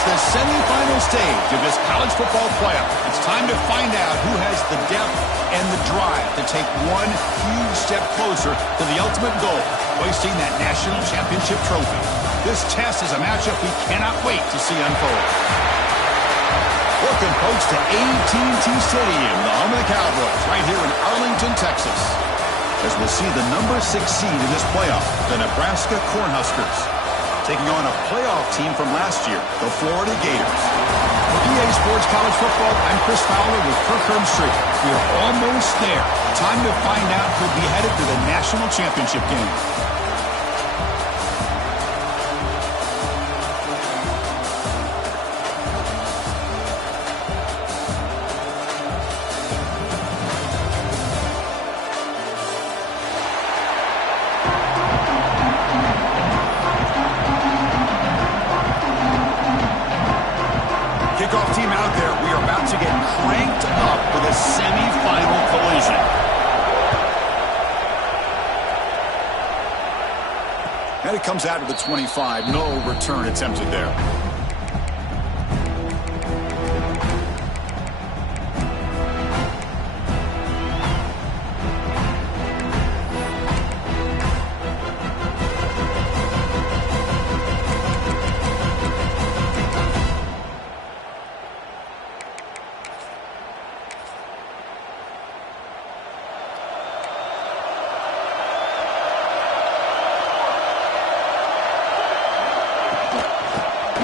It's the semifinal stage of this college football playoff. It's time to find out who has the depth and the drive to take one huge step closer to the ultimate goal, hoisting that national championship trophy. This test is a matchup we cannot wait to see unfold. Welcome, folks, to AT&T Stadium, the home of the Cowboys, right here in Arlington, Texas, as we'll see the number 6 seed in this playoff, the Nebraska Cornhuskers, taking on a playoff team from last year, the Florida Gators. For EA Sports College Football, I'm Chris Fowler with Kirk Herbstreit. We're almost there. Time to find out who'll be headed to the national championship game. Kickoff team out there. We are about to get cranked up for the semifinal collision. And it comes out of the 25. No return attempted there.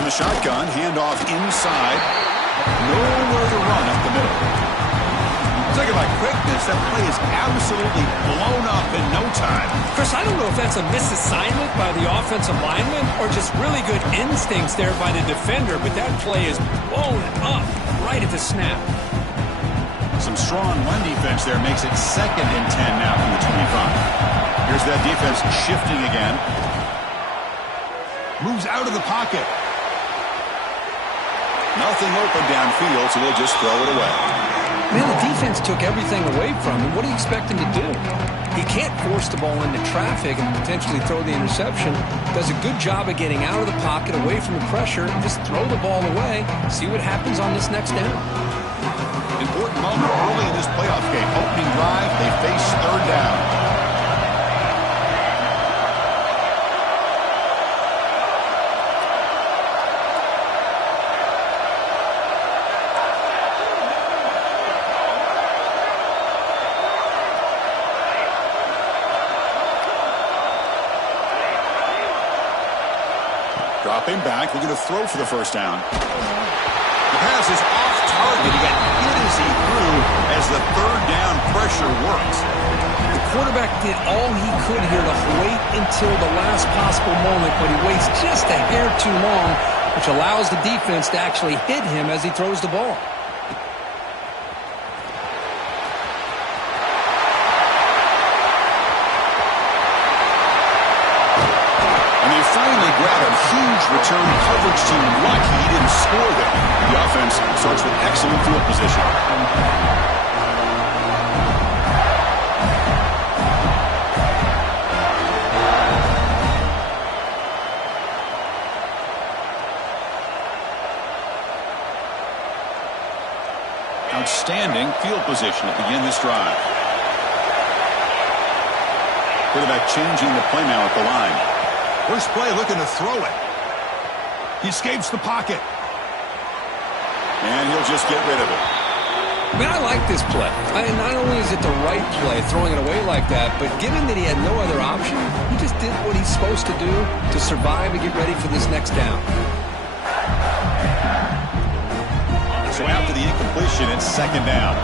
The shotgun, handoff inside. Nowhere to run up the middle. Talking about quickness, that play is absolutely blown up in no time. Chris, I don't know if that's a misassignment by the offensive lineman or just really good instincts there by the defender, but that play is blown up right at the snap. Some strong run defense there makes it 2nd and 10 now from the 25. Here's that defense shifting again. Moves out of the pocket. Nothing open downfield, so they'll just throw it away. Man, the defense took everything away from him. What do you expect him to do? He can't force the ball into traffic and potentially throw the interception. Does a good job of getting out of the pocket, away from the pressure, and just throw the ball away. See what happens on this next down. Important moment early in this playoff game. Opening drive, they face 3rd down. Dropping back, we're going to throw for the 1st down. The pass is off target. He got hit as he threw as the 3rd down pressure works. The quarterback did all he could here to wait until the last possible moment, but he waits just a hair too long, which allows the defense to actually hit him as he throws the ball. Finally grab a huge return coverage team. Lucky he didn't score there. The offense starts with excellent field position. Outstanding field position to begin this drive. Quarterback changing the play now at the line. First play, looking to throw it. He escapes the pocket. And he'll just get rid of it. Man, I like this play. Not only is it the right play, throwing it away like that, but given that he had no other option, he just did what he's supposed to do to survive and get ready for this next down. So after the incompletion, it's 2nd down.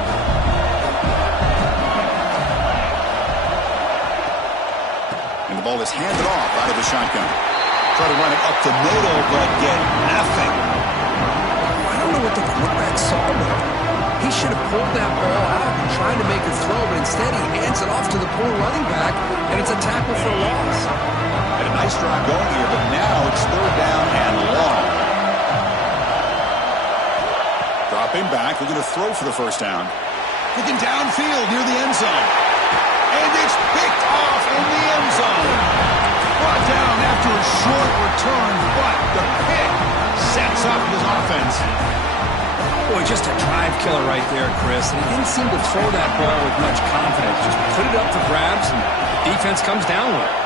And the ball is handed off out of the shotgun. Try to run it up the middle, but get nothing. I don't know what the quarterback saw there. He should have pulled that ball out and tried to make a throw, but instead he hands it off to the poor running back, and it's a tackle for a loss. Had a nice drive going here, but now it's 3rd down and long. Dropping back, looking to throw for the 1st down. Looking downfield near the end zone. And it's picked off in the end zone. Brought down after a short return, but the pick sets up his offense. Boy, just a drive killer right there, Chris. And he didn't seem to throw that ball with much confidence. Just put it up for grabs, and the defense comes down with it.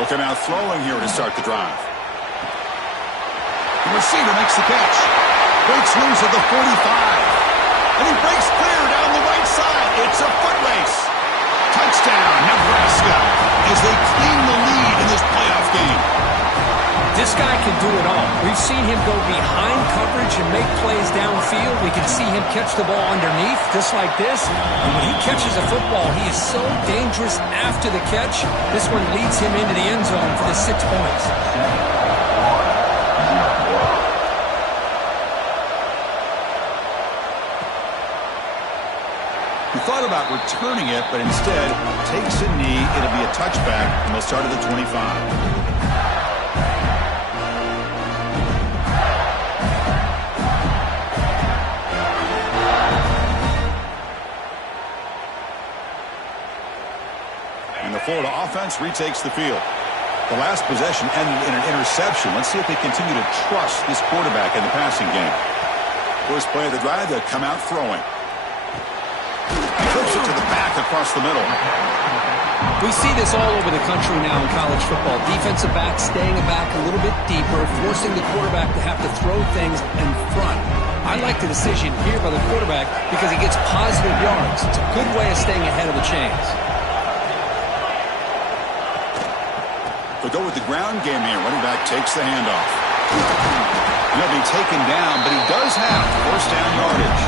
Looking out throwing here to start the drive. The receiver makes the catch. Breaks loose at the 45. And he breaks clear down the right side. It's a foot race. Touchdown, Nebraska, as they clean the lead in this playoff game. This guy can do it all. We've seen him go behind coverage and make plays downfield. We can see him catch the ball underneath, just like this. And when he catches a football, he is so dangerous after the catch. This one leads him into the end zone for the 6 points. He thought about returning it, but instead takes a knee. It'll be a touchback, and they'll start at the 25. And the Florida offense retakes the field. The last possession ended in an interception. Let's see if they continue to trust this quarterback in the passing game. First play of the drive, they'll come out throwing. He flips it to the back across the middle. We see this all over the country now in college football. Defensive backs staying back a little bit deeper, forcing the quarterback to have to throw things in front. I like the decision here by the quarterback because he gets positive yards. It's a good way of staying ahead of the chains. They'll go with the ground game here. Running back takes the handoff. He'll be taken down, but he does have first down yardage.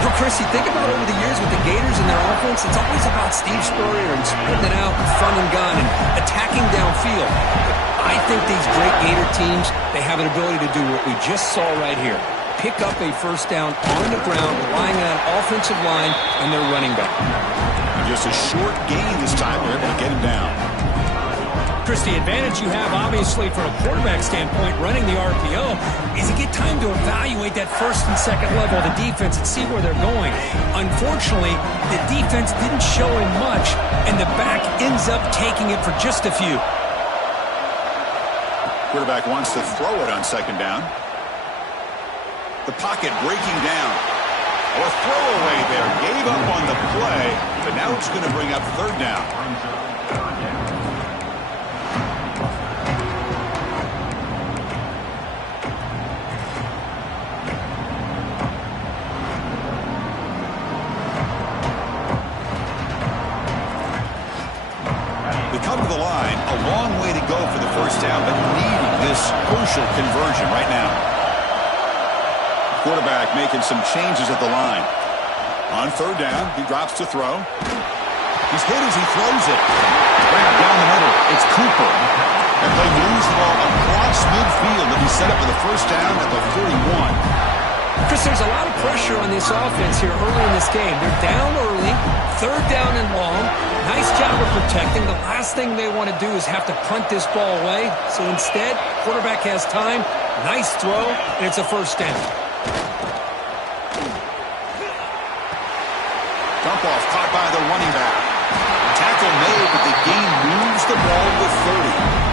Well, Chris, you think about over the years with the Gators and their offense, it's always about Steve Spurrier and spreading it out, front and gun, and attacking downfield. But I think these great Gator teams, they have an ability to do what we just saw right here. Pick up a first down on the ground, relying on an offensive line and their running back. And just a short gain this time. They're able to get him down. Chris, the advantage you have, obviously, from a quarterback standpoint, running the RPO, is you get time to evaluate that first and second level of the defense and see where they're going. Unfortunately, the defense didn't show him much, and the back ends up taking it for just a few. Quarterback wants to throw it on second down. The pocket breaking down. A throwaway there. Gave up on the play, but now it's going to bring up third down. Come to the line, a long way to go for the first down, but needing this crucial conversion right now. Quarterback making some changes at the line. On third down, he drops to throw. He's hit as he throws it. Right down the middle, it's Cooper. And they moves the ball across midfield to be set up for the first down at the 41. Chris, there's a lot of pressure on this offense here early in this game. They're down early, third down and long. Nice job of protecting. The last thing they want to do is have to punt this ball away. So instead, quarterback has time. Nice throw, and it's a first down. Dump off caught by the running back. Tackle made, but the game moves the ball to 30.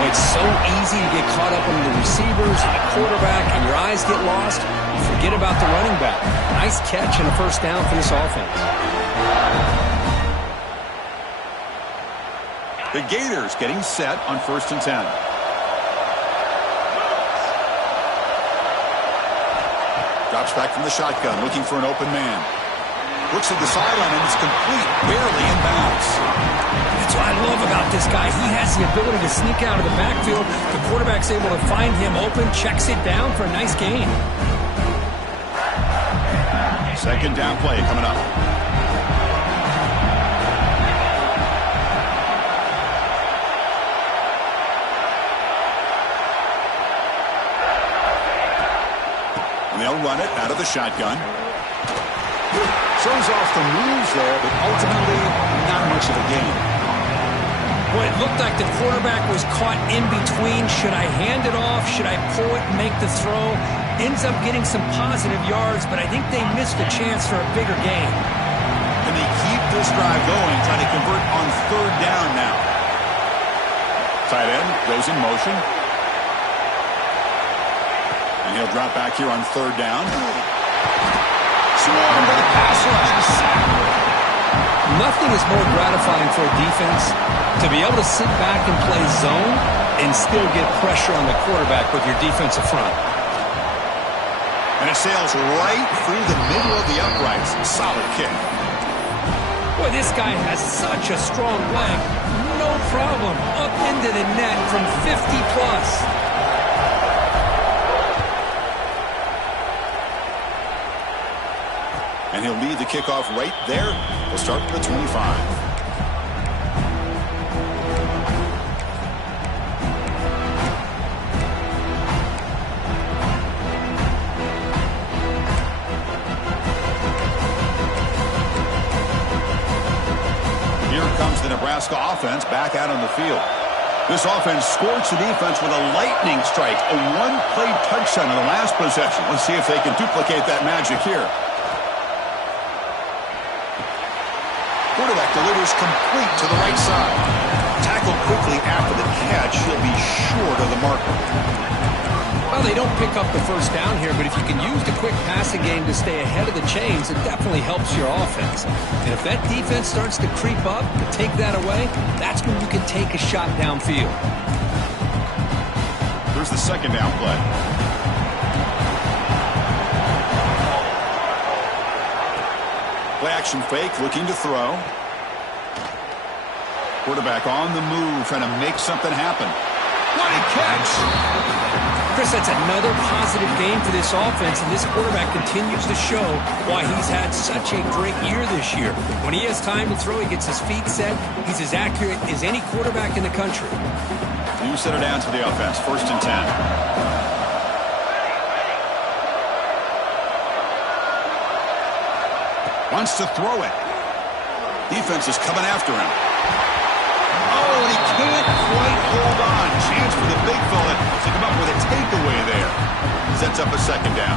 Well, it's so easy to get caught up on the receivers and the quarterback, and your eyes get lost. You forget about the running back. Nice catch and a first down for this offense. The Gators getting set on 1st and 10. Drops back from the shotgun, looking for an open man. Looks at the sideline, and it's complete, barely in bounds. That's what I love about this guy. He has the ability to sneak out of the backfield. The quarterback's able to find him open, checks it down for a nice gain. Second down play coming up. And they'll run it out of the shotgun. Shows off the moves there, but ultimately not much of a gain. Well, it looked like the quarterback was caught in between. Should I hand it off? Should I pull it and make the throw? Ends up getting some positive yards, but I think they missed a chance for a bigger gain. And they keep this drive going, trying to convert on third down now. Tight end goes in motion. And he'll drop back here on third down. Swarmed by the pass rush. Nothing is more gratifying for a defense to be able to sit back and play zone and still get pressure on the quarterback with your defensive front. And it sails right through the middle of the uprights. Solid kick. Boy, this guy has such a strong leg. No problem. Up into the net from 50+. And he'll lead the kickoff right there. We'll start from the 25. Here comes the Nebraska offense back out on the field. This offense scorched the defense with a lightning strike, a one-play touchdown in the last possession. Let's see if they can duplicate that magic here. Quarterback delivers complete to the right side. Tackled quickly after the catch. He'll be short of the marker. Well, they don't pick up the first down here, but if you can use the quick passing game to stay ahead of the chains, it definitely helps your offense. And if that defense starts to creep up and take that away, that's when you can take a shot downfield. Here's the second down play. Play action fake, looking to throw. Quarterback on the move, trying to make something happen. What a catch! Chris, that's another positive game for this offense, and this quarterback continues to show why he's had such a great year this year. When he has time to throw, he gets his feet set. He's as accurate as any quarterback in the country. New center down to the offense, 1st and 10. Wants to throw it. Defense is coming after him. Oh, and he can't quite hold on. Chance for the big fella to come up with a takeaway there. Sets up a second down.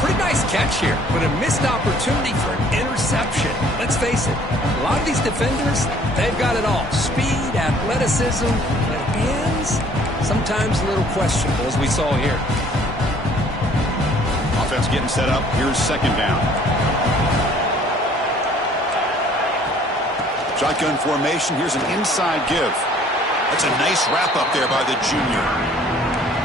Pretty nice catch here, but a missed opportunity for an interception. Let's face it, a lot of these defenders, they've got it all. Speed, athleticism, but hands, sometimes a little questionable, as we saw here. Offense getting set up. Here's second down. Shotgun formation. Here's an inside give. That's a nice wrap up there by the junior.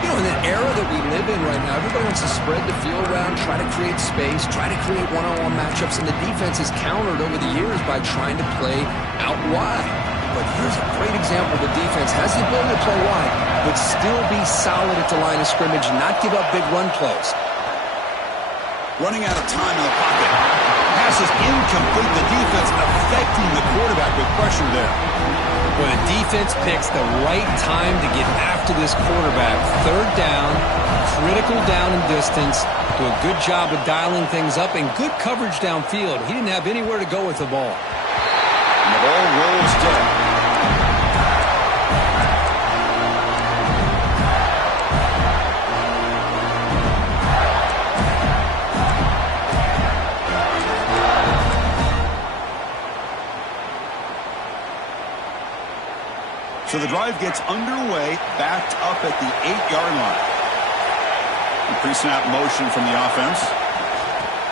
You know, in the era that we live in right now, everybody wants to spread the field around, try to create space, try to create one-on-one matchups, and the defense is countered over the years by trying to play out wide. But here's a great example. The defense has the ability to play wide, but still be solid at the line of scrimmage, not give up big run plays. Running out of time in the pocket. Pass is incomplete. The defense affecting the quarterback with pressure there. Well, the defense picks the right time to get after this quarterback. Third down, critical down and distance. Do a good job of dialing things up and good coverage downfield. He didn't have anywhere to go with the ball. And the ball rolls dead. So the drive gets underway, backed up at the 8-yard line. Pre-snap motion from the offense.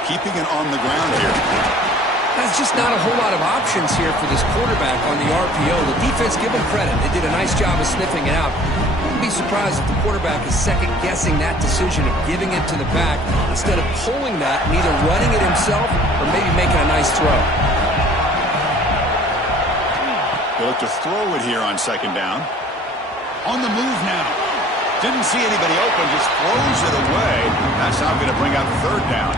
Keeping it on the ground here. There's just not a whole lot of options here for this quarterback on the RPO. The defense, give them credit. They did a nice job of sniffing it out. Wouldn't be surprised if the quarterback is second-guessing that decision of giving it to the back instead of pulling that and either running it himself or maybe making a nice throw. They look to throw it here on second down. On the move now. Didn't see anybody open, just throws it away. That's now going to bring out third down.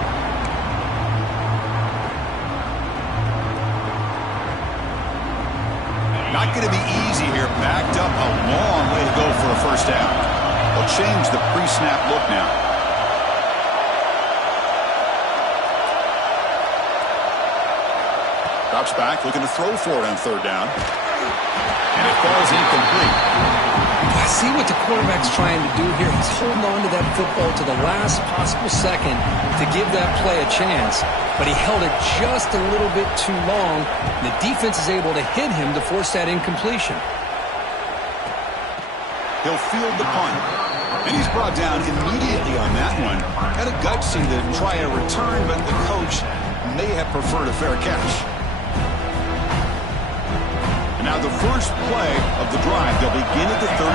Not going to be easy here. Backed up a long way to go for a first down. They'll change the pre-snap look now. Drops back, looking to throw for it on third down. And it falls incomplete. I see what the quarterback's trying to do here. He's holding on to that football to the last possible second to give that play a chance. But he held it just a little bit too long. And the defense is able to hit him to force that incompletion. He'll field the punt. And he's brought down immediately on that one. Had a gutsy to try a return, but the coach may have preferred a fair catch. And now the first play of the drive. They'll begin at the 38.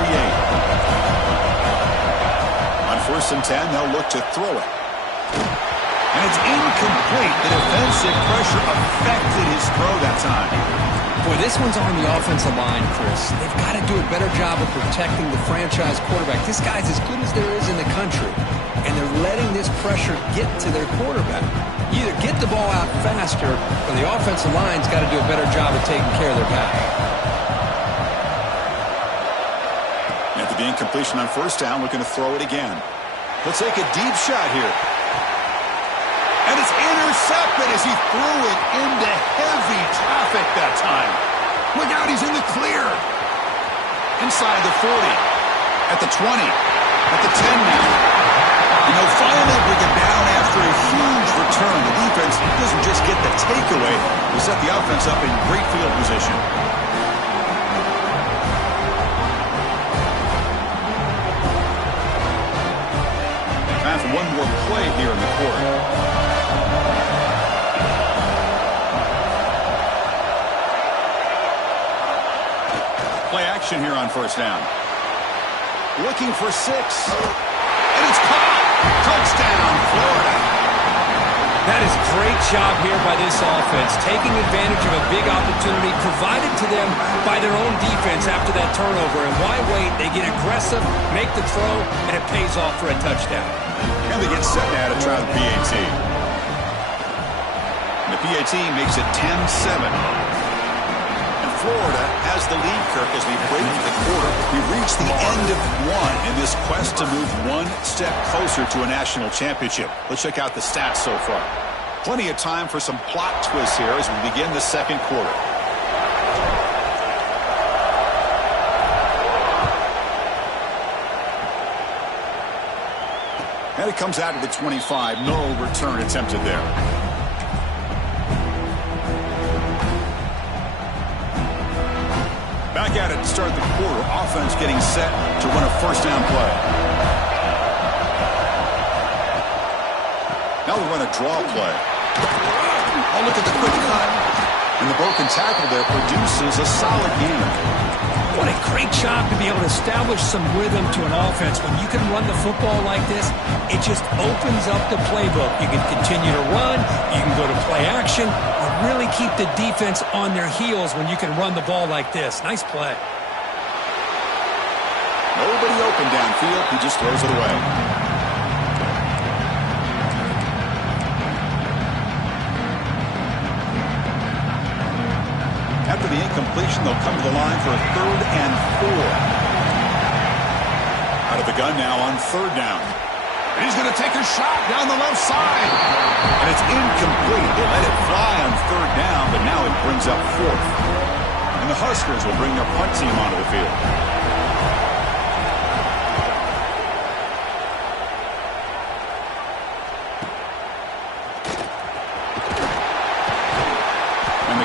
On 1st and 10, they'll look to throw it. And it's incomplete. The defensive pressure affected his throw that time. Boy, this one's on the offensive line, Chris. They've got to do a better job of protecting the franchise quarterback. This guy's as good as there is in the country, and they're letting this pressure get to their quarterback. You either get the ball out faster, or the offensive line's got to do a better job of taking care of their guy. After the incompletion on 1st down, looking to throw it again. Let's take a deep shot here. And it's intercepted as he threw it into heavy traffic that time. Look out, he's in the clear. Inside the 40, at the 20, at the 10 now. And they'll finally bring it down after a huge return. The defense doesn't just get the takeaway, they set the offense up in great field position. Time for one more play here in the quarter. Play action here on 1st down. Looking for 6. And it's caught. Touchdown, Florida. That is great job here by this offense, taking advantage of a big opportunity provided to them by their own defense after that turnover. And why wait? They get aggressive, make the throw, and it pays off for a touchdown. And they get set now to try the PAT. And the PAT makes it 10-7. Florida has the lead, Kirk, as we break the quarter. We've reached the end of one in this quest to move one step closer to a national championship. Let's check out the stats so far. Plenty of time for some plot twists here as we begin the 2nd quarter. And it comes out of the 25. No return attempted there. Back at it to start the quarter. Offense getting set to run a 1st down play. Now we run a draw play. Oh, look at the quick cut. And the broken tackle there produces a solid gain. What a great job to be able to establish some rhythm to an offense. When you can run the football like this, it just opens up the playbook. You can continue to run. You can go to play action. You really keep the defense on their heels when you can run the ball like this. Nice play. Nobody open downfield. He just throws it away. After the incompletion, they'll come to the line for a 3rd and 4. Out of the gun now on 3rd down. And he's going to take a shot down the left side. And it's incomplete. They let it fly on 3rd down, but now it brings up 4th. And the Huskers will bring their punt team onto the field.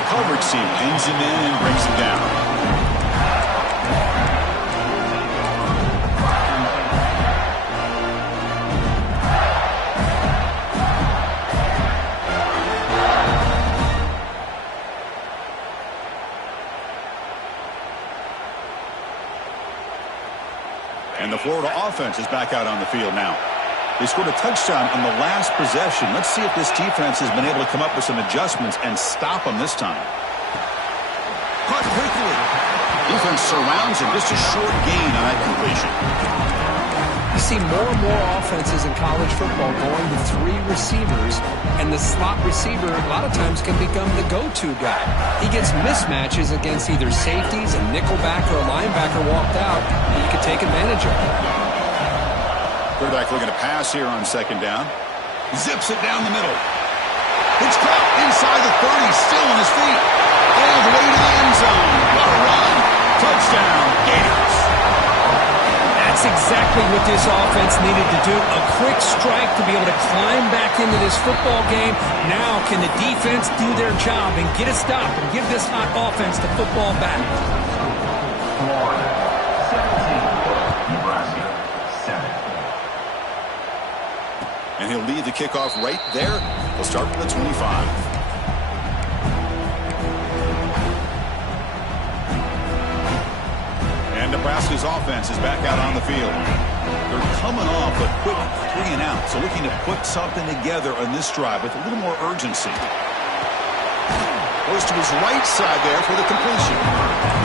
Coverage team pins him in and brings him down. And the Florida offense is back out on the field now. They scored a touchdown on the last possession. Let's see if this defense has been able to come up with some adjustments and stop them this time. Caught quickly. Defense surrounds him. Just a short gain on that completion. You see more and more offenses in college football going to 3 receivers, and the slot receiver a lot of times can become the go-to guy. He gets mismatches against either safeties, a nickelback, or a linebacker walked out, and you can take advantage of it. Quarterback looking to pass here on 2nd down. Zips it down the middle. It's caught inside the 30, still on his feet. All the way to the end zone. What a run. Touchdown, Gators. That's exactly what this offense needed to do. A quick strike to be able to climb back into this football game. Now can the defense do their job and get a stop and give this hot offense the football back? Florida 17, Nebraska 7. And he'll lead the kickoff right there. He'll start from the 25. And Nebraska's offense is back out on the field. They're coming off a quick 3 and out, so looking to put something together on this drive with a little more urgency. Goes to his right side there for the completion.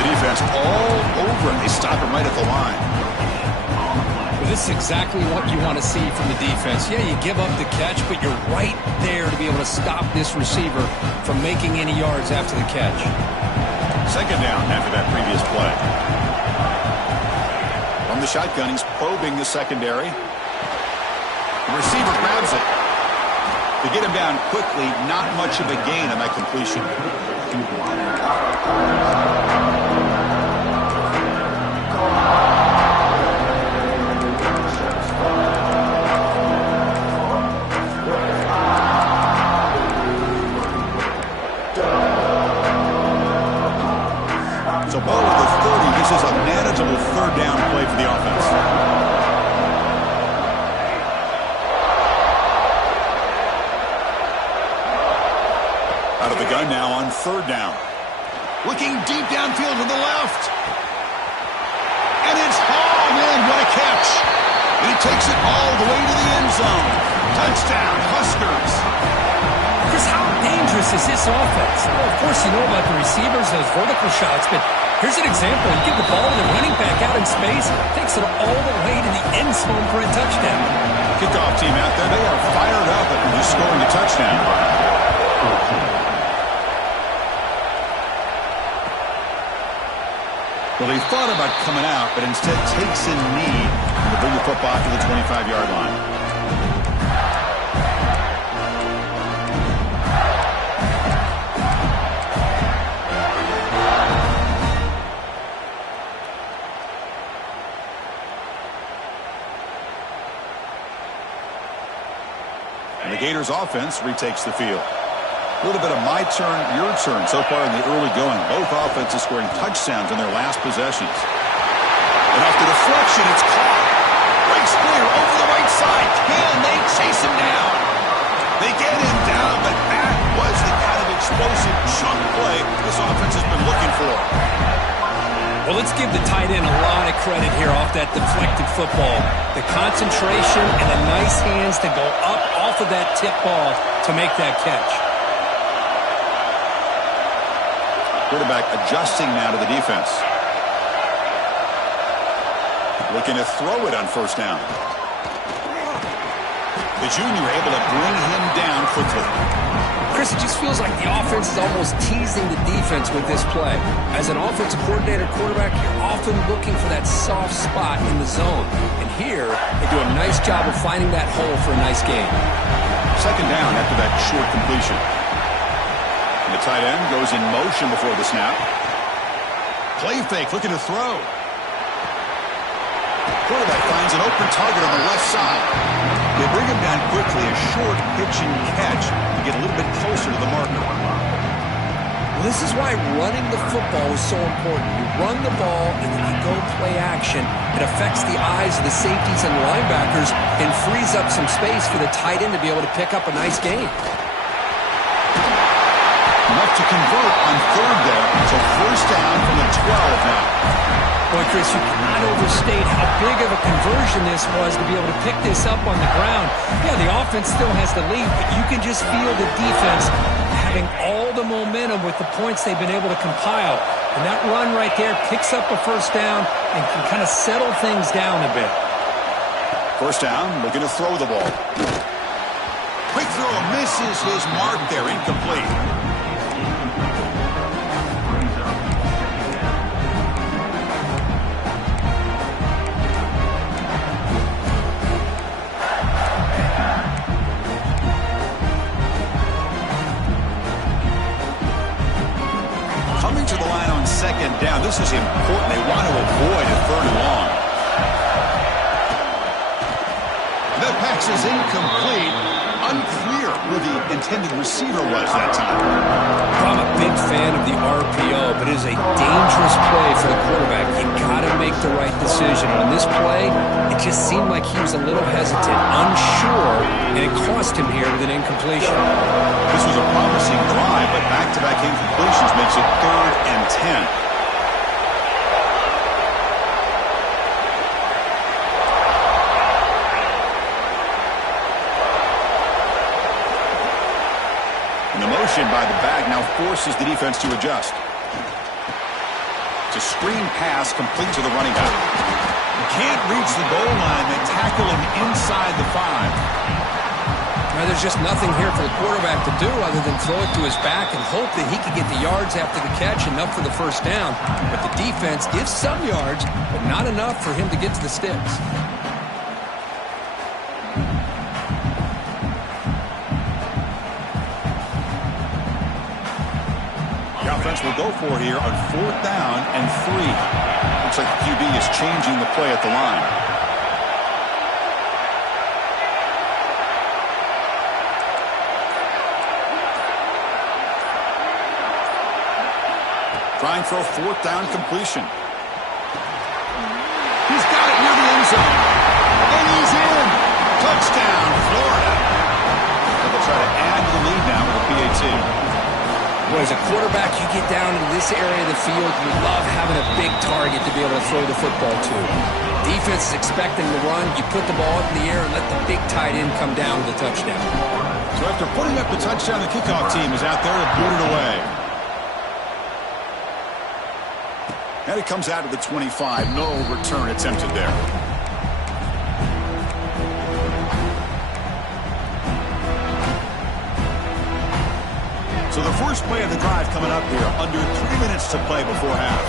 The defense all over it. They stop him right at the line. Well, this is exactly what you want to see from the defense. Yeah, you give up the catch, but you're right there to be able to stop this receiver from making any yards after the catch. Second down after that previous play. From the shotgun, he's probing the secondary. The receiver grabs it. To get him down quickly, not much of a gain on that completion. So ball at the 30. This is a manageable third down play for the offense. Out of the gun now on third down. Looking deep downfield to the left. And it's hauled in. What a catch. And he takes it all the way to the end zone. Touchdown, Huskers. Chris, how dangerous is this offense? Well, of course, you know about the receivers, those vertical shots, but here's an example. You give the ball to the running back out in space, takes it all the way to the end zone for a touchdown. Kickoff team out there, they are fired up after just scoring a touchdown. Well, they thought about coming out, but instead takes a knee to bring the football to the 25-yard line. And the Gators offense retakes the field. A little bit of my turn, your turn so far in the early going. Both offenses scoring touchdowns in their last possessions. And off the deflection, it's caught. Breaks clear over the right side. Can they chase him down? They get him down, but that was the kind of explosive chunk play this offense has been looking for. Well, let's give the tight end a lot of credit here off that deflected football. The concentration and the nice hands to go up off of that tip ball to make that catch. Quarterback adjusting now to the defense. Looking to throw it on first down. The junior able to bring him down quickly. Chris, it just feels like the offense is almost teasing the defense with this play. As an offensive coordinator quarterback, you're often looking for that soft spot in the zone. And here, they do a nice job of finding that hole for a nice gain. Second down after that short completion. And the tight end goes in motion before the snap. Play fake, looking to throw. Quarterback finds an open target on the left side. They bring him down quickly, a short pitch and catch to get a little bit closer to the marker. Well, this is why running the football is so important. You run the ball and then you go play action. It affects the eyes of the safeties and linebackers and frees up some space for the tight end to be able to pick up a nice gain. Enough to convert on third there. So first down from the 12 now. Boy, Chris, you cannot overstate how big of a conversion this was to be able to pick this up on the ground. Yeah, the offense still has the lead, but you can just feel the defense having all the momentum with the points they've been able to compile. And that run right there picks up a first down and can kind of settle things down a bit. First down, looking to throw the ball. Quick throw, misses his mark there, incomplete. Second down. This is important. They want to avoid a third and long. pass is incomplete. Unclear who the intended receiver was that time. I'm a big fan of the RPO, but it is a dangerous play for the quarterback. You got to make the right decision. On this play, it just seemed like he was a little hesitant, unsure, and it cost him here with an incompletion. This was a promising drive, but back-to-back incompletions makes it 3rd and 10. The motion by the back now forces the defense to adjust. It's a screen pass complete to the running back. Can't reach the goal line. They tackle him inside the 5. Now, there's just nothing here for the quarterback to do other than throw it to his back and hope that he can get the yards after the catch, enough for the first down. But the defense gives some yards, but not enough for him to get to the sticks. Offense will go for it here on 4th down and 3. Looks like the QB is changing the play at the line. Trying for a 4th down completion. He's got it near the end zone. And he's in. Touchdown, Florida. They'll try to add to the lead now with a PAT. Well, as a quarterback, you get down in this area of the field, you love having a big target to be able to throw the football to. Defense is expecting the run. You put the ball up in the air and let the big tight end come down with the touchdown. So after putting up the touchdown, the kickoff team is out there to boot it away. And it comes out of the 25. No return attempted there. So the first play of the drive coming up here. Under 3 minutes to play before half.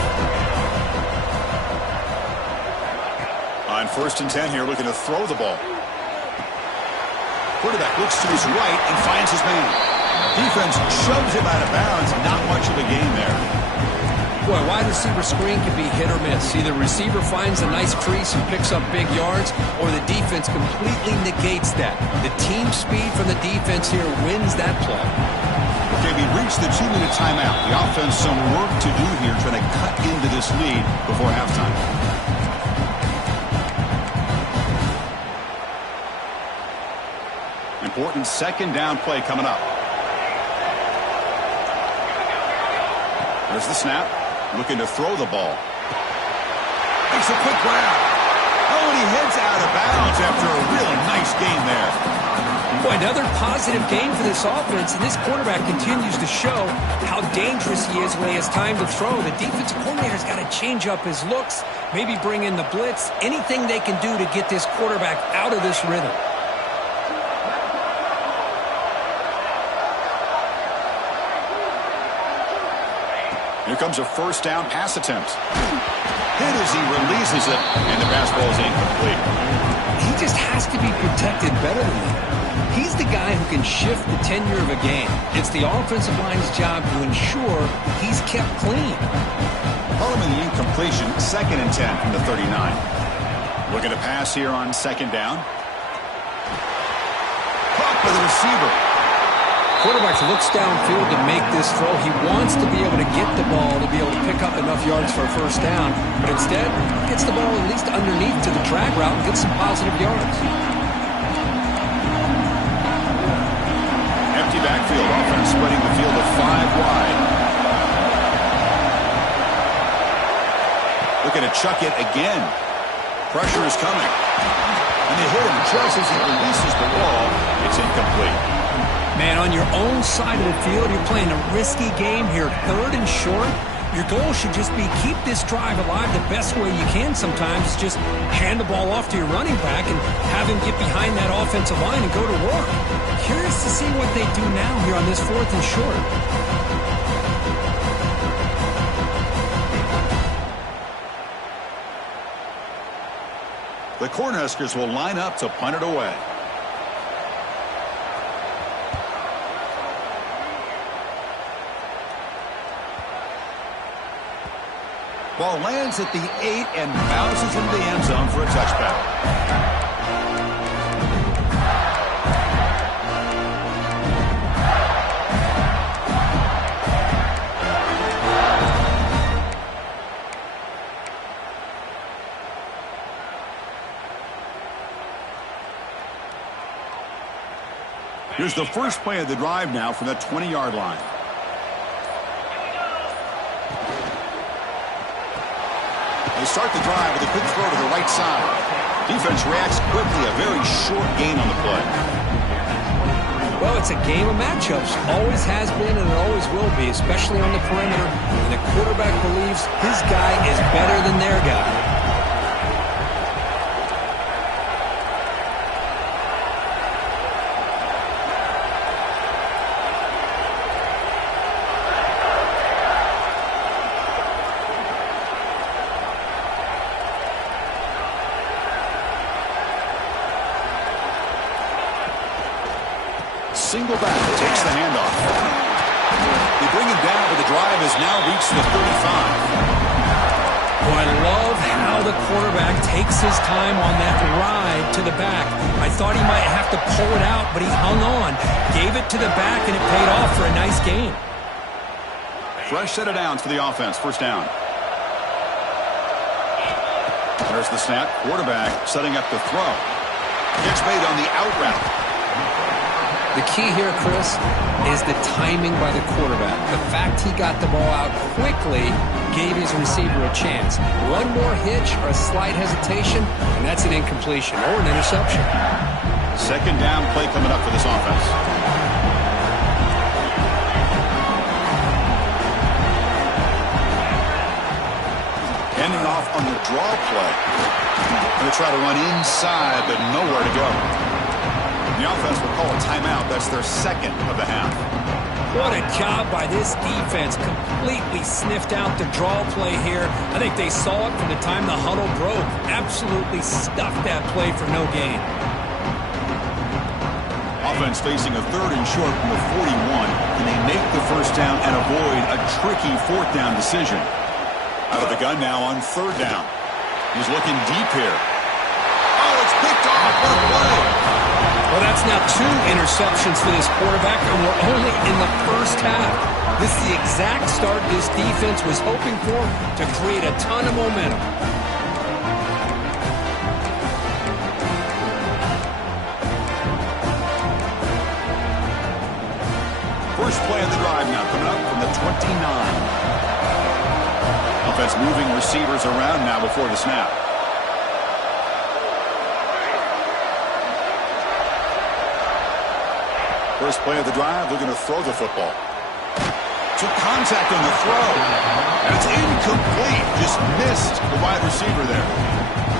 On 1st and 10 here, looking to throw the ball. Quarterback looks to his right and finds his man. Defense shoves him out of bounds. Not much of a gain there. Boy, wide receiver screen can be hit or miss. Either receiver finds a nice crease and picks up big yards, or the defense completely negates that. The team speed from the defense here wins that play. Okay, we reached the 2-minute timeout. The offense some work to do here trying to cut into this lead before halftime. Important 2nd down play coming up. There's the snap. Looking to throw the ball. Makes a quick grab. Oh, and he heads out of bounds after a really nice game there. Boy, another positive game for this offense, and this quarterback continues to show how dangerous he is when he has time to throw. The defensive coordinator's got to change up his looks, maybe bring in the blitz, anything they can do to get this quarterback out of this rhythm. Here comes a 1st down pass attempt. Hit as he releases it, and the pass ball is incomplete. He just has to be protected better than that. He's the guy who can shift the tenure of a game. It's the offensive line's job to ensure he's kept clean. Following the incompletion, 2nd and 10 from the 39. Looking to pass here on 2nd down. Caught by the receiver. Quarterback looks downfield to make this throw. He wants to be able to get the ball to be able to pick up enough yards for a 1st down, but instead gets the ball at least underneath to the drag route and gets some positive yards. Empty backfield. Offense spreading the field to 5 wide. Looking to chuck it again. Pressure is coming. And they hit him just as he releases the ball. It's incomplete. Man, on your own side of the field, you're playing a risky game here. 3rd and short. Your goal should just be keep this drive alive the best way you can sometimes. Just hand the ball off to your running back and have him get behind that offensive line and go to work. Curious to see what they do now here on this 4th and short. The Cornhuskers will line up to punt it away. Ball lands at the 8 and bounces into the end zone for a touchback. Here's the first play of the drive now from the 20-yard line. They start the drive with a quick throw to the right side. Defense reacts quickly. A very short gain on the play. Well, it's a game of matchups. Always has been and it always will be, especially on the perimeter. And the quarterback believes his guy is better than their guy. Single back takes the handoff. They bring him down, but the drive has now reached the 35. Well, I love how the quarterback takes his time on that ride to the back. I thought he might have to pull it out, but he hung on, gave it to the back, and it paid off for a nice gain. Fresh set of downs for the offense. First down. There's the snap. Quarterback setting up the throw. Gets made on the out route. The key here, Chris, is the timing by the quarterback. The fact he got the ball out quickly gave his receiver a chance. One more hitch or a slight hesitation, and that's an incompletion or an interception. Second down play coming up for this offense. Ending off on the draw play. Going to try to run inside, but nowhere to go. The offense will call a timeout. That's their second of the half. What a job by this defense. Completely sniffed out the draw play here. I think they saw it from the time the huddle broke. Absolutely stuffed that play for no gain. Offense facing a third and short from the 41. Can they make the first down and avoid a tricky fourth down decision? Out of the gun now on third down. He's looking deep here. Oh, it's picked off. What a play. Well, that's now 2 interceptions for this quarterback, and we're only in the first half. This is the exact start this defense was hoping for to create a ton of momentum. First play of the drive now coming up from the 29. Offense moving receivers around now before the snap. First play of the drive, they're going to throw the football. Took contact on the throw. And it's incomplete. Just missed the wide receiver there.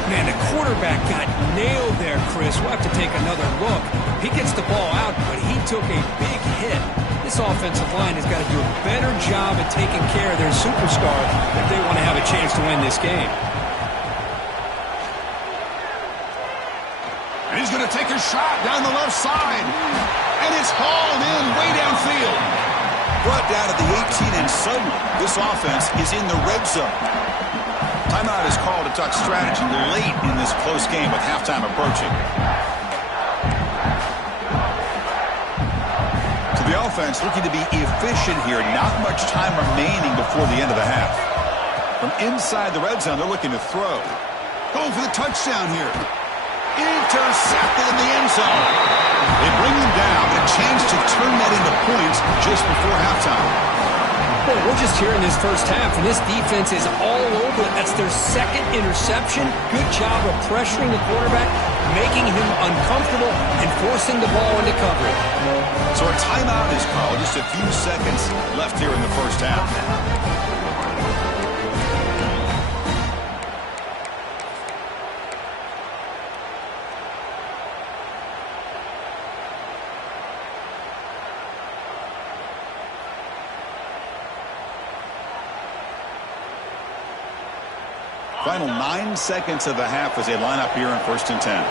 Man, the quarterback got nailed there, Chris. We'll have to take another look. He gets the ball out, but he took a big hit. This offensive line has got to do a better job at taking care of their superstar if they want to have a chance to win this game. And he's going to take a shot down the left side. And it's hauled in way downfield. Brought down at the 18, and suddenly this offense is in the red zone. Timeout is called to talk strategy late in this close game with halftime approaching. So the offense looking to be efficient here. Not much time remaining before the end of the half. From inside the red zone, they're looking to throw. Going for the touchdown here. Intercepted in the end zone. They bring him down, but a chance to turn that into points just before halftime. Well, we're just here in this first half, and this defense is all over it. That's their second interception. Good job of pressuring the quarterback, making him uncomfortable, and forcing the ball into coverage. So a timeout is called. Just a few seconds left here in the first half. Final 9 seconds of the half as they line up here in 1st and 10.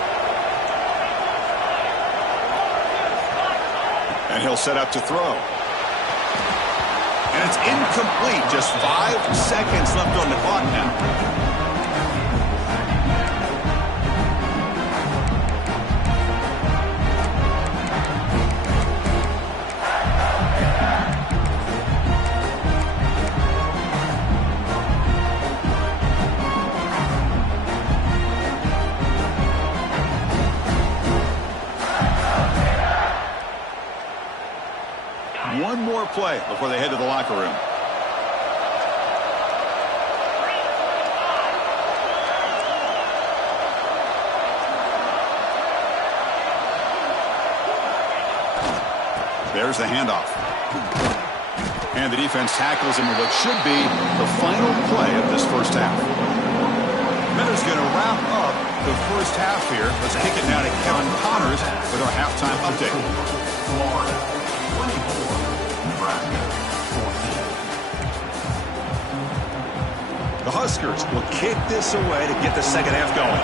And he'll set up to throw. And it's incomplete. Just 5 seconds left on the clock now. One more play before they head to the locker room. There's the handoff. And the defense tackles him in what should be the final play of this first half. Minter's going to wrap up the first half here. Let's kick it now to Kevin Connors with our halftime update. Florida 24, Nebraska 14. The Huskers will kick this away to get the second half going.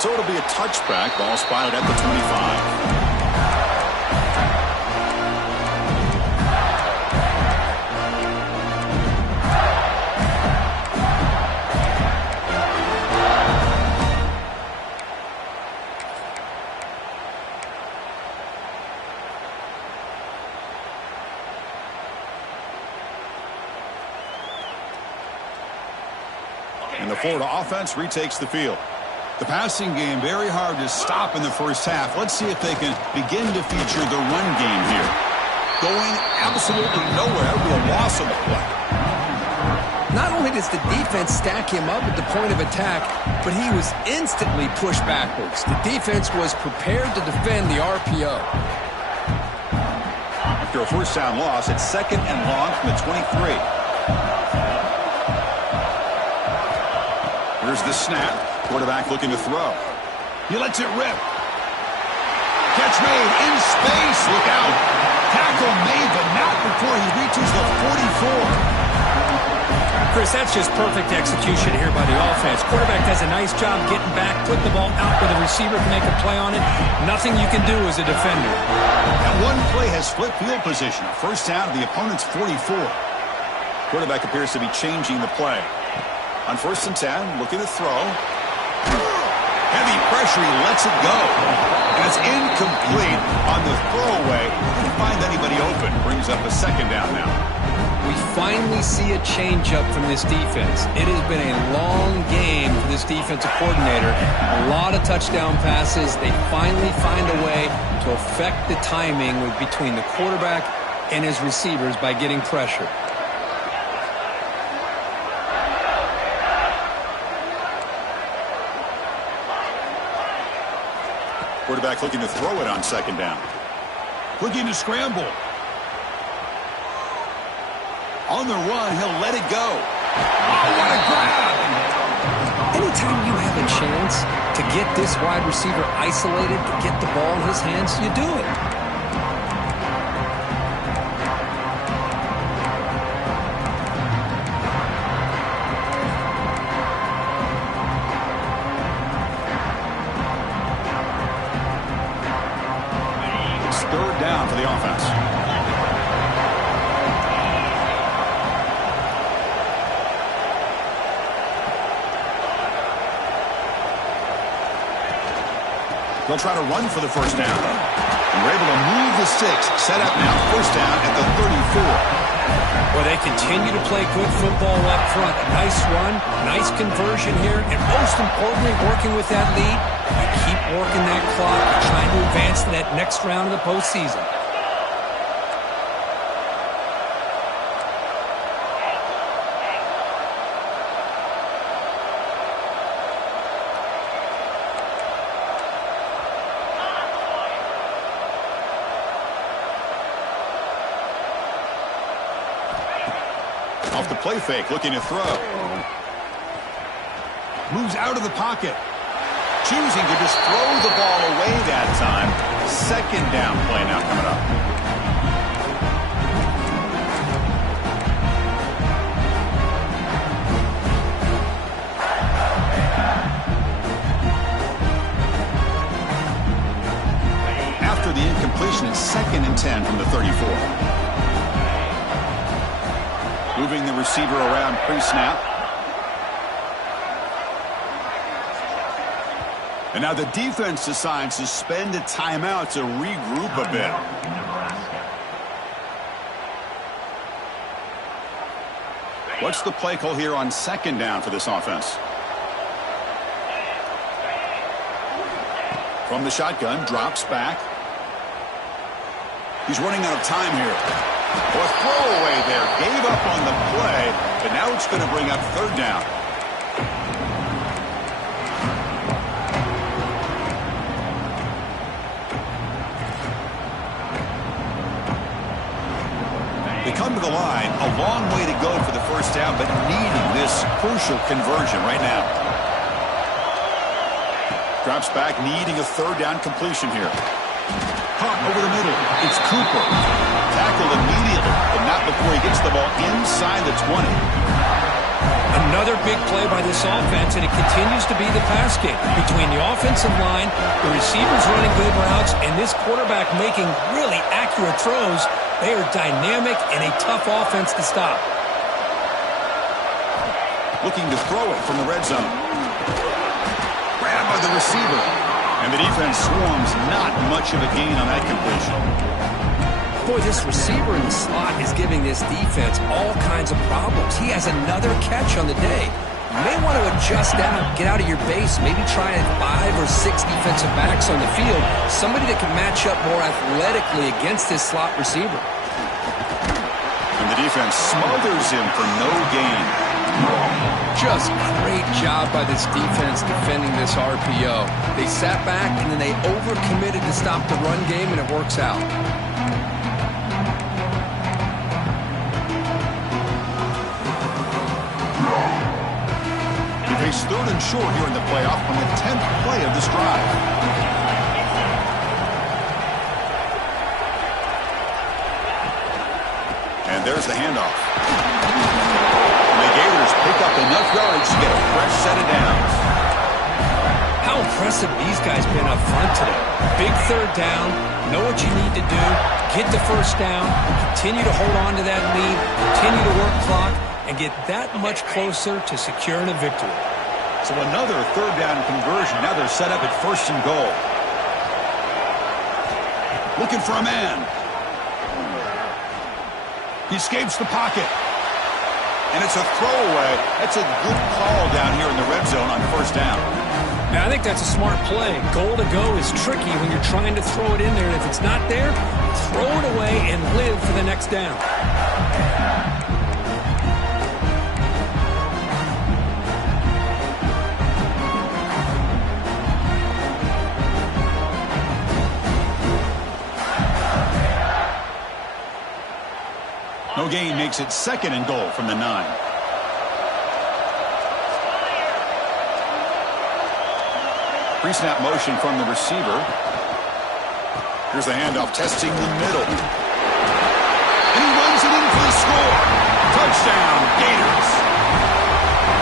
So it'll be a touchback. Ball spotted at the 25. And the Florida offense retakes the field. The passing game very hard to stop in the first half. Let's see if they can begin to feature the run game here. Going absolutely nowhere. That would be a loss of the play. Not only does the defense stack him up at the point of attack, but he was instantly pushed backwards. The defense was prepared to defend the RPO. After a first down loss, it's second and long from the 23. Here's the snap. Quarterback looking to throw. He lets it rip. Catch made in space. Look out. Tackle made, but not before he reaches the 44. Chris, that's just perfect execution here by the offense. Quarterback does a nice job getting back, putting the ball out where the receiver can make a play on it. Nothing you can do as a defender. That one play has split field position. A first down to the opponent's 44. Quarterback appears to be changing the play. On 1st and 10, looking to throw. Heavy pressure, he lets it go. And it's incomplete on the throwaway. Didn't find anybody open. Brings up a second down now. We finally see a change-up from this defense. It has been a long game for this defensive coordinator. A lot of touchdown passes. They finally find a way to affect the timing between the quarterback and his receivers by getting pressure. Quarterback looking to throw it on second down. Looking to scramble. On the run, he'll let it go. Oh, what a grab! Anytime you have a chance to get this wide receiver isolated, to get the ball in his hands, you do it. Third down for the offense. They'll try to run for the first down. And we're able to move the sticks. Set up now, first down at the 34. Well, they continue to play good football up front. A nice run, nice conversion here, and most importantly, working with that lead, you keep working that clock, trying to advance to that next round of the postseason. Off the play fake, looking to throw. Moves out of the pocket. Choosing to just throw the ball away that time. Second down play now coming up. After the incompletion, it's 2nd and 10 from the 34. Moving the receiver around pre-snap. And now the defense decides to spend a timeout to regroup a bit. What's the play call here on second down for this offense? From the shotgun, drops back. He's running out of time here. Well, a throwaway there. Gave up on the play, but now it's going to bring up third down. They come to the line, a long way to go for the first down, but needing this crucial conversion right now. Drops back, needing a third down completion here. Caught over the middle. It's Cooper. Tackled immediately, but not before he gets the ball inside the 20. Another big play by this offense, and it continues to be the pass game. Between the offensive line, the receivers running good routes, and this quarterback making really accurate throws, they are dynamic and a tough offense to stop. Looking to throw it from the red zone. Grabbed by the receiver. And the defense swarms, not much of a gain on that completion. Boy, this receiver in the slot is giving this defense all kinds of problems. He has another catch on the day. You may want to adjust out, get out of your base, maybe try 5 or 6 defensive backs on the field, somebody that can match up more athletically against this slot receiver. And the defense smothers him for no gain. Just great job by this defense defending this RPO. They sat back and then they overcommitted to stop the run game, and it works out. He faced third and short here in the playoff on the 10th play of this drive. And there's the handoff. Pick up enough yards to get a fresh set of downs. How impressive these guys been up front today. Big third down, know what you need to do, get the first down, continue to hold on to that lead, continue to work clock, and get that much closer to securing a victory. So another third down conversion. Now they're set up at first and goal. Looking for a man. He escapes the pocket. And it's a throwaway. That's a good call down here in the red zone on first down. Now, I think that's a smart play. Goal to go is tricky when you're trying to throw it in there. And if it's not there, throw it away and live for the next down. No gain makes it second and goal from the 9. Pre-snap motion from the receiver. Here's the handoff, testing the middle. And he runs it in for the score. Touchdown, Gators.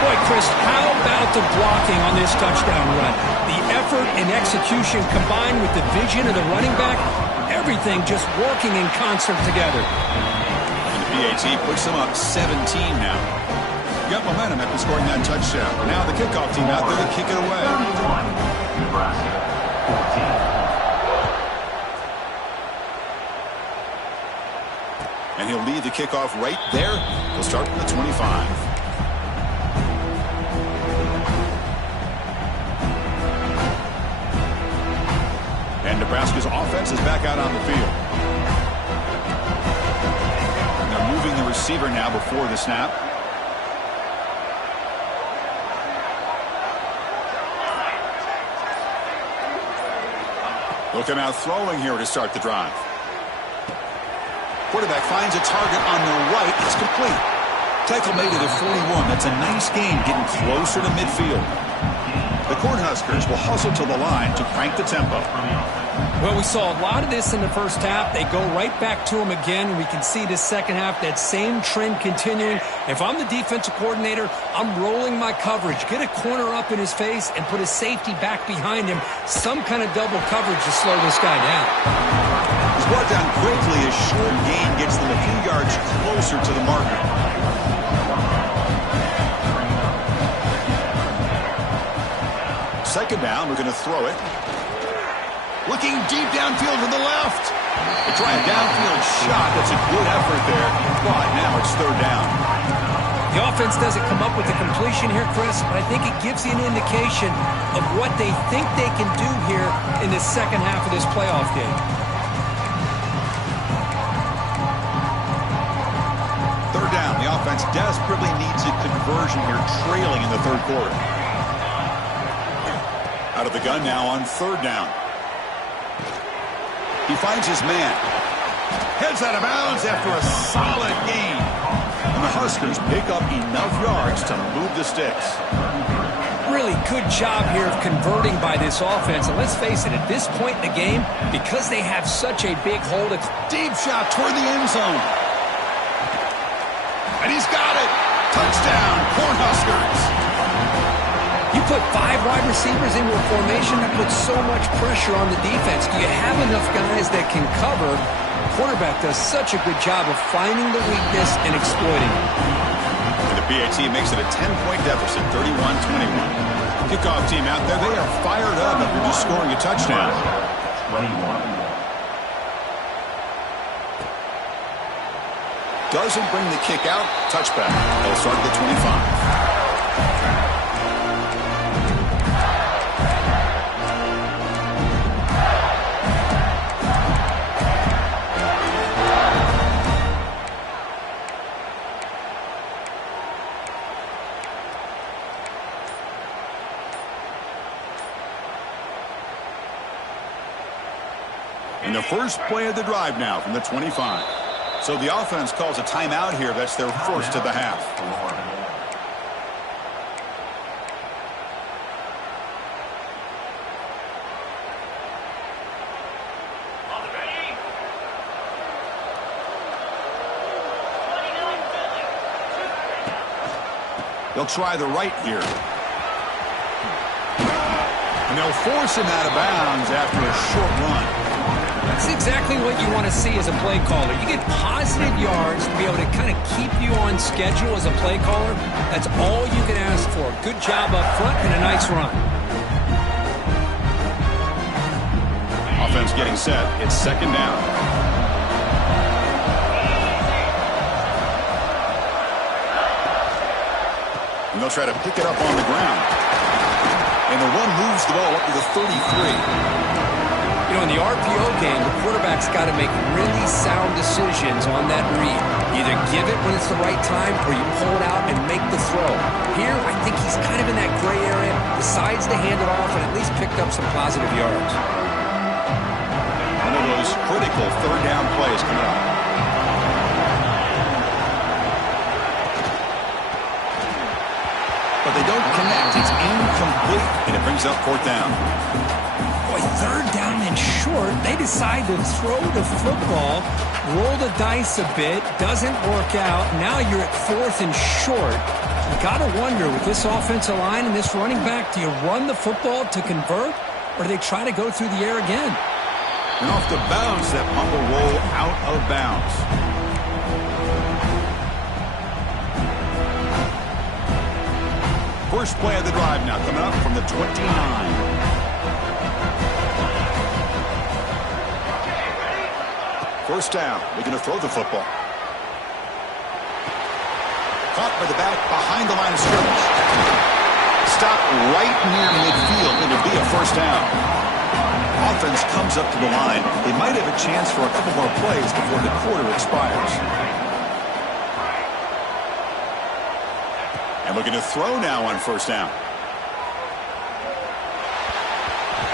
Boy, Chris, how about the blocking on this touchdown run? The effort and execution combined with the vision of the running back, everything just working in concert together. PAT puts them up 17 now. Got momentum after scoring that touchdown. Now the kickoff team out there to kick it away. 31, Nebraska, 14. And he'll lead the kickoff right there. He'll start from the 25. And Nebraska's offense is back out on the field. Moving the receiver now before the snap. They'll come out throwing here to start the drive. Quarterback finds a target on the right. It's complete. Tackle made at the 41. That's a nice gain, getting closer to midfield. The Cornhuskers will hustle to the line to crank the tempo. Well, we saw a lot of this in the first half. They go right back to him again. We can see this second half, that same trend continuing. If I'm the defensive coordinator, I'm rolling my coverage. Get a corner up in his face and put a safety back behind him. Some kind of double coverage to slow this guy down. He's brought down quickly. A short gain gets them a few yards closer to the marker. Second down, we're going to throw it. Looking deep downfield to the left. They try a downfield shot. That's a good effort there. But now it's third down. The offense doesn't come up with the completion here, Chris, but I think it gives you an indication of what they think they can do here in the second half of this playoff game. Third down. The offense desperately needs a conversion here, trailing in the third quarter. Out of the gun now on third down. He finds his man. Heads out of bounds after a solid gain. And the Huskers pick up enough yards to move the sticks. Really good job here of converting by this offense. And let's face it, at this point in the game, because they have such a big hold, it's Deep shot toward the end zone. And he's got it. Touchdown, Cornhuskers. You put 5 wide receivers into a formation that puts so much pressure on the defense. Do you have enough guys that can cover? Quarterback does such a good job of finding the weakness and exploiting it. And the PAT makes it a 10-point deficit, 31-21. Kickoff team out there, they are fired up after just scoring a touchdown. 21. Doesn't bring the kick out. Touchback. They'll start at the 25. And the first play of the drive now from the 25. So the offense calls a timeout here. That's their first of the half. They'll try the right here. And they'll force him out of bounds after a short run. That's exactly what you want to see as a play caller. You get positive yards to be able to kind of keep you on schedule as a play caller. That's all you can ask for. Good job up front and a nice run. Offense getting set. It's second down. And they'll try to pick it up on the ground. And the one moves the ball up to the 33. You know, in the RPO game, the quarterback's got to make really sound decisions on that read. Either give it when it's the right time or you pull it out and make the throw. Here, I think he's kind of in that gray area, decides to hand it off and at least picked up some positive yards. One of those critical third down plays coming up. But they don't connect. It's incomplete, and it brings up fourth down. Boy, third down and short. They decide to throw the football, roll the dice a bit, doesn't work out. Now you're at fourth and short. You got to wonder, with this offensive line and this running back, do you run the football to convert, or do they try to go through the air again? And off the bounce, that punt will roll out of bounds. First play of the drive now coming up from the 29. First down. They're going to throw the football. Caught by the back behind the line of scrimmage. Stop right near midfield. It'll be a first down. Offense comes up to the line. They might have a chance for a couple more plays before the quarter expires. And looking to throw now on first down.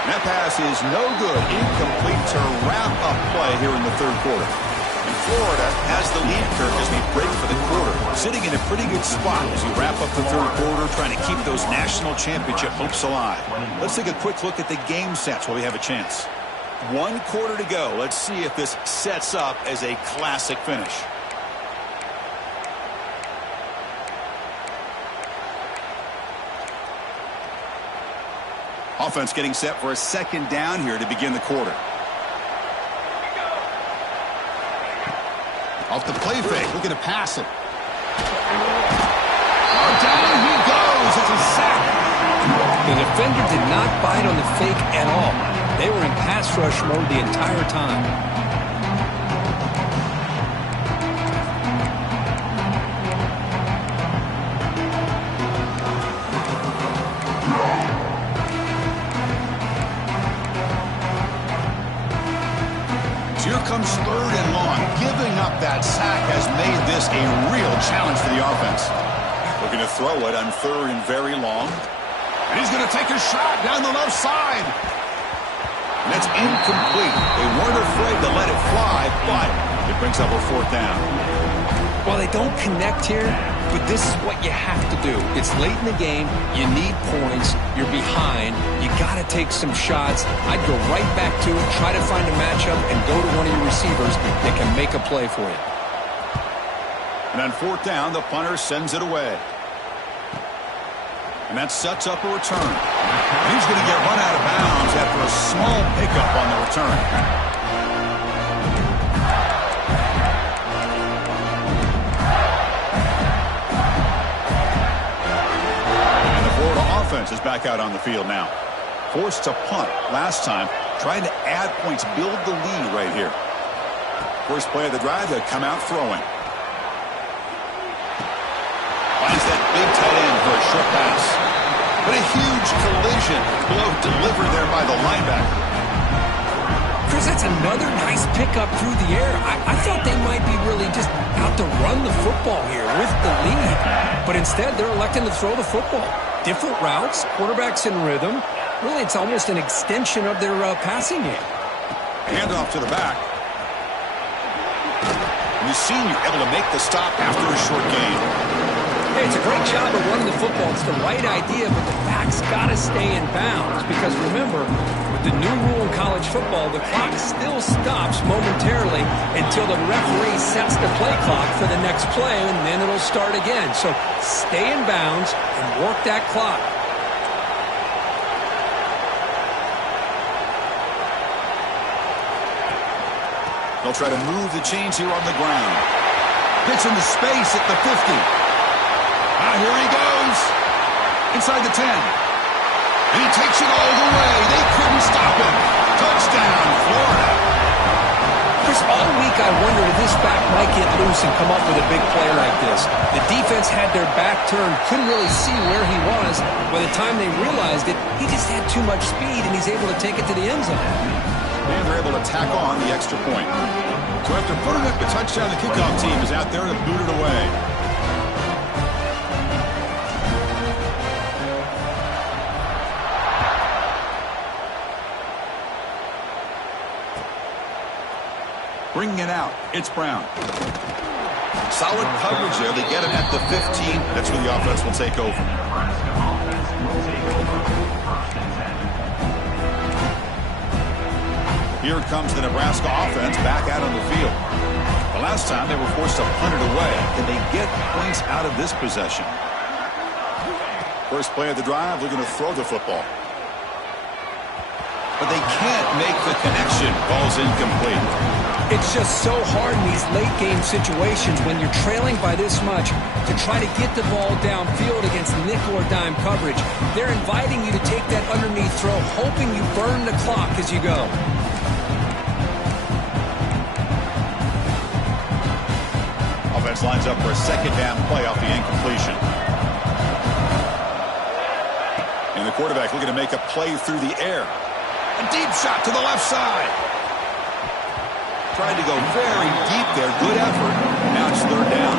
And that pass is no good. Incomplete to wrap up play here in the third quarter. And Florida has the lead, Kirk, as we break for the quarter. Sitting in a pretty good spot as we wrap up the third quarter, trying to keep those national championship hopes alive. Let's take a quick look at the game sets while we have a chance. 1 quarter to go. Let's see if this sets up as a classic finish. Offense getting set for a second down here to begin the quarter. Off the play fake, looking to pass it. Oh, down he goes. It's a sack. The defender did not bite on the fake at all. They were in pass rush mode the entire time. giving up that sack has made this a real challenge for the offense. Looking to throw it on 3rd and very long. And he's going to take a shot down the left side. And that's incomplete. They weren't afraid to let it fly, but it brings up a 4th down. Well, they don't connect here, but this is what you have to do. It's late in the game. You need points. You're behind. You got to take some shots. I'd go right back to it, try to find a matchup, and go to one of your receivers that can make a play for you. And on 4th down, the punter sends it away. And that sets up a return. And he's going to get run out of bounds after a small pickup on the return. Offense is back out on the field now. Forced to punt last time, trying to add points, build the lead right here. First play of the drive, they'll come out throwing. Finds that big tight end for a short pass. But a huge collision blow delivered there by the linebacker. Chris, that's another nice pickup through the air. I thought they might be really just out to run the football here with the lead. But instead, they're electing to throw the football. Different routes, quarterbacks in rhythm. Really, it's almost an extension of their passing game. Handoff to the back. And the senior able to make the stop after a short gain. Hey, it's a great job of running the football. It's the right idea, but the back's got to stay in bounds. Because remember, with the new rule in college football, the clock still stops momentarily until the referee sets the play clock for the next play, and then it'll start again. So stay in bounds and work that clock. They'll try to move the chains here on the ground. Gets into space at the 50. Here he goes. Inside the 10. And he takes it all the way. They couldn't stop him. Touchdown, Florida. Chris, all week I wondered if this back might get loose and come up with a big play like this. The defense had their back turned, couldn't really see where he was. By the time they realized it, he just had too much speed, and he's able to take it to the end zone. And they're able to tack on the extra point. So after putting up the touchdown, the kickoff team is out there to boot it away. Bringing it out, it's Brown. Solid coverage there. They get him at the 15. That's where the offense will take over. Here comes the Nebraska offense back out on the field. The last time they were forced to punt it away. Can they get points out of this possession? First play of the drive, they're going to throw the football. But they can't make the connection. Ball's incomplete. It's just so hard in these late-game situations when you're trailing by this much to try to get the ball downfield against nickel or dime coverage. They're inviting you to take that underneath throw, hoping you burn the clock as you go. Offense lines up for a second down play off the incompletion. And the quarterback looking to make a play through the air. A deep shot to the left side. Tried to go very deep there. Good effort. Now it's third down.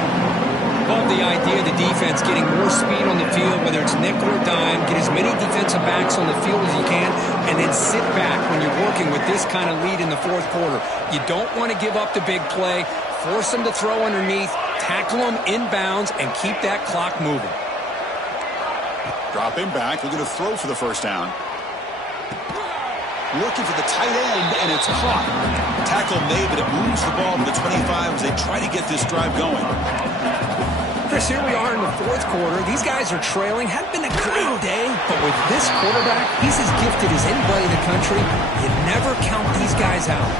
Love the idea of the defense getting more speed on the field, whether it's nickel or dime, get as many defensive backs on the field as you can, and then sit back when you're working with this kind of lead in the fourth quarter. You don't want to give up the big play. Force them to throw underneath, tackle them inbounds, and keep that clock moving. Drop him back. We're going to throw for the first down. Looking for the tight end, and it's caught. Tackle made, but it moves the ball to the 25 as they try to get this drive going. Chris, here we are in the fourth quarter. These guys are trailing. Hadn't been a great day, but with this quarterback, he's as gifted as anybody in the country. You never count these guys out.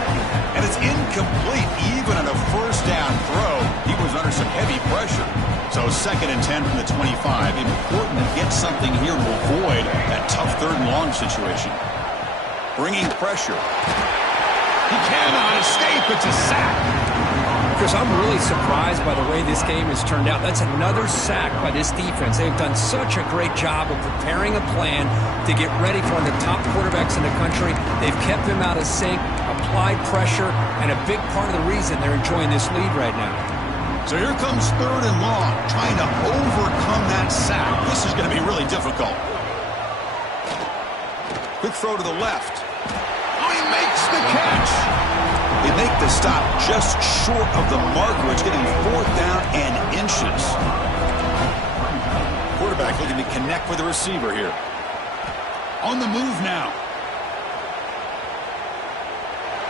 And it's incomplete. Even on a first down throw, he was under some heavy pressure. So second and 10 from the 25. Important to get something here to avoid that tough third and long situation. Bringing pressure. He cannot escape. It's a sack. Chris, I'm really surprised by the way this game has turned out. That's another sack by this defense. They've done such a great job of preparing a plan to get ready for one of the top quarterbacks in the country. They've kept him out of sync, applied pressure, and a big part of the reason they're enjoying this lead right now. So here comes 3rd and long, trying to overcome that sack. This is going to be really difficult. Quick throw to the left. Oh, he makes the catch. They make the stop just short of the marker. It's getting 4th down and inches. Quarterback looking to connect with the receiver here. On the move now.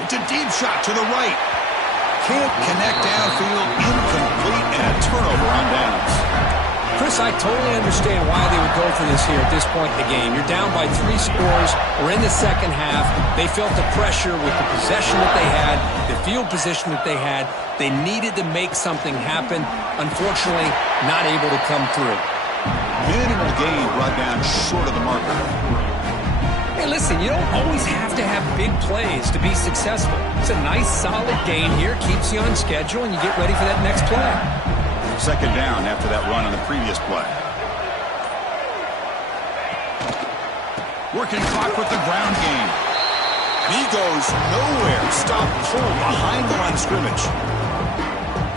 It's a deep shot to the right. Can't connect downfield, incomplete, and a turnover on downs. Chris, I totally understand why they would go for this here at this point in the game. You're down by 3 scores. We're in the second half. They felt the pressure with the possession that they had, the field position that they had. They needed to make something happen. Unfortunately, not able to come through. Minimal gain brought down short of the marker. Hey, listen, you don't always have to have big plays to be successful. It's a nice, solid gain here. Keeps you on schedule, and you get ready for that next play. 2nd down after that run on the previous play. Working clock with the ground game. And he goes nowhere. Stop pull behind the line of scrimmage.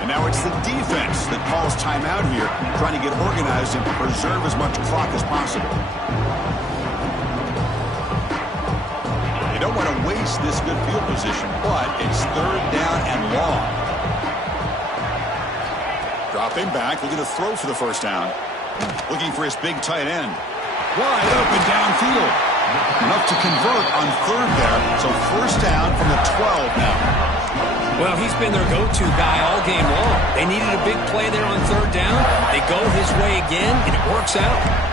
And now it's the defense that calls timeout here, trying to get organized and preserve as much clock as possible. They don't want to waste this good field position, but it's 3rd down and long. Dropping back, looking to throw for the 1st down. Looking for his big tight end. Wide open downfield. Enough to convert on 3rd there. So 1st down from the 12 now. Well, he's been their go-to guy all game long. They needed a big play there on 3rd down. They go his way again, and it works out.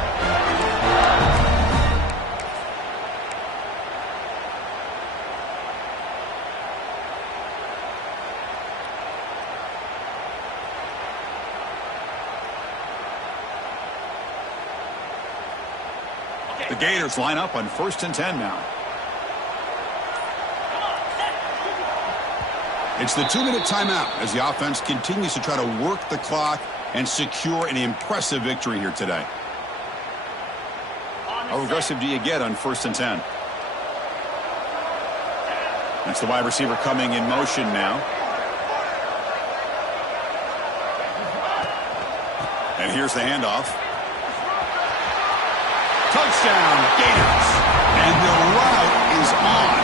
The Gators line up on 1st and 10 now. It's the 2-minute timeout as the offense continues to try to work the clock and secure an impressive victory here today. How aggressive do you get on 1st and 10? That's the wide receiver coming in motion now. And here's the handoff. Touchdown, Gators. And the route is on.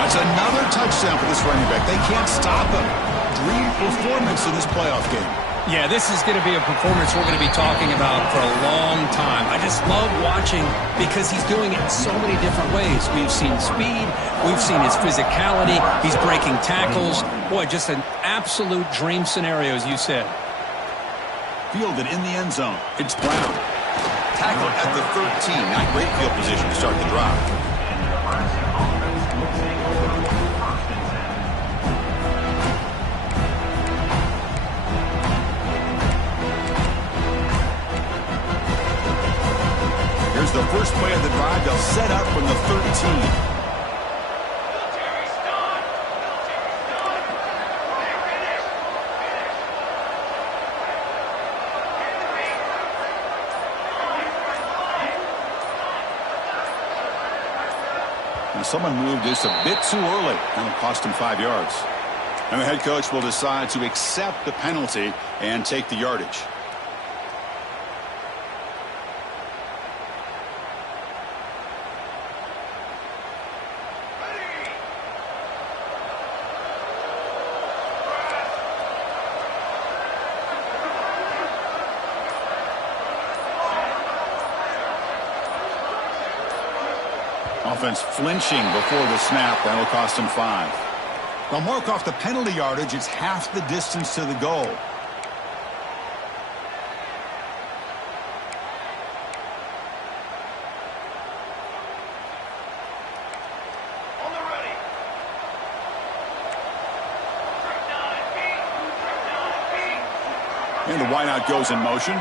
That's another touchdown for this running back. They can't stop him. Dream performance in this playoff game. Yeah, this is going to be a performance we're going to be talking about for a long time. I just love watching because he's doing it in so many different ways. We've seen speed. We've seen his physicality. He's breaking tackles. Boy, just an absolute dream scenario, as you said. Fielded in the end zone. It's Brown. Tackled at the 13. Not great field position to start the drive. Here's the first play of the drive. They'll set up from the 13. Someone moved this a bit too early, and it cost him 5 yards. And the head coach will decide to accept the penalty and take the yardage. Offense flinching before the snap. That'll cost him 5. They'll mark off the penalty yardage. It's half the distance to the goal. And the wideout goes in motion.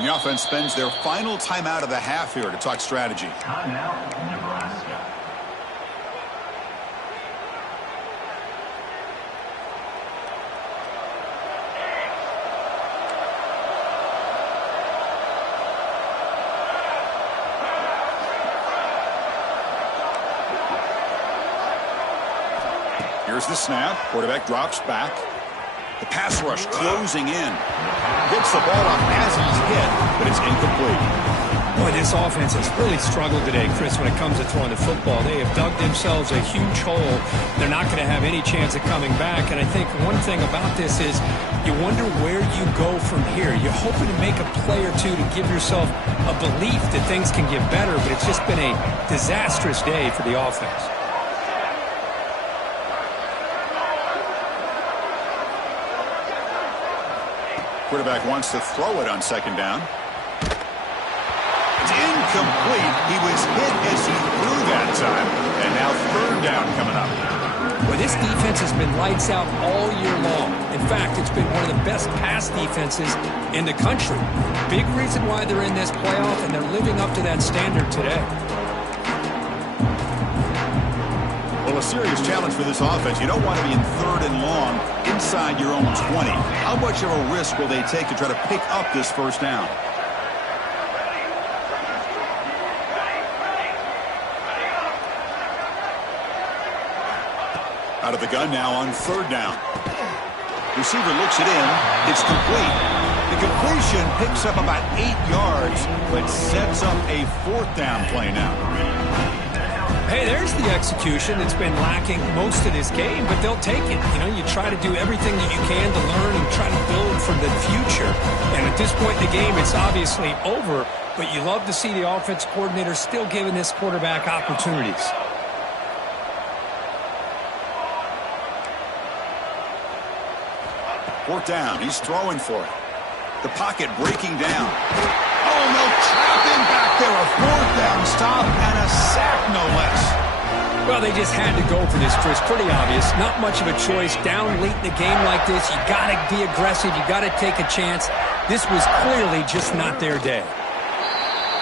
The offense spends their final timeout of the half here to talk strategy. Timeout, Nebraska. Here's the snap. Quarterback drops back. The pass rush closing in. Gets the ball up as he's hit, but it's incomplete. Boy, this offense has really struggled today, Chris, when it comes to throwing the football. They have dug themselves a huge hole. They're not going to have any chance of coming back. And I think one thing about this is you wonder where you go from here. You're hoping to make a play or two to give yourself a belief that things can get better, but it's just been a disastrous day for the offense. Quarterback wants to throw it on second down. It's incomplete. He was hit as he threw that time. And now third down coming up. Well, this defense has been lights out all year long. In fact, it's been one of the best pass defenses in the country. Big reason why they're in this playoff, and they're living up to that standard today. Well, a serious challenge for this offense. You don't want to be in third and long inside your own 20. How much of a risk will they take to try to pick up this first down? Out of the gun now on third down. Receiver looks it in. It's complete. The completion picks up about 8 yards, but sets up a fourth down play now. Hey, there's the execution that's been lacking most of this game, but they'll take it. You know, you try to do everything that you can to learn and try to build for the future. And at this point in the game, it's obviously over, but you love to see the offense coordinator still giving this quarterback opportunities. Fourth down. He's throwing for it. The pocket breaking down. Oh, no, trapping back there. A fourth down stop and a sack, no less. Well, they just had to go for this, Chris. Pretty obvious. Not much of a choice. Down late in the game like this, you got to be aggressive. You got to take a chance. This was clearly just not their day.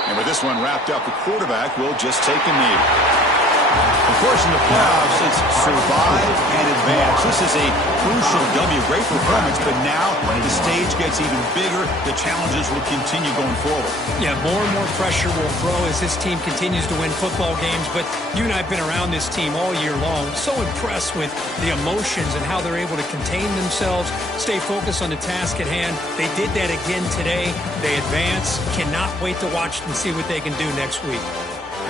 And with this one wrapped up, the quarterback will just take a knee. Of course, in the playoffs, it's survive and advance. This is a crucial W. Great performance, but now the stage gets even bigger. The challenges will continue going forward. Yeah, more and more pressure will grow as this team continues to win football games. But you and I have been around this team all year long. So impressed with the emotions and how they're able to contain themselves, stay focused on the task at hand. They did that again today. They advance. Cannot wait to watch and see what they can do next week.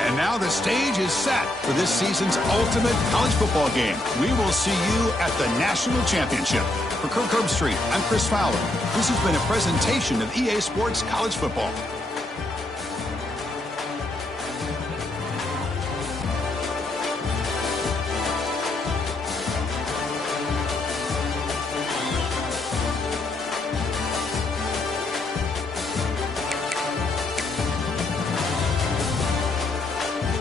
And now the stage is set for this season's ultimate college football game. We will see you at the National Championship. For Kirk Herbstreit, I'm Chris Fowler. This has been a presentation of EA Sports College Football.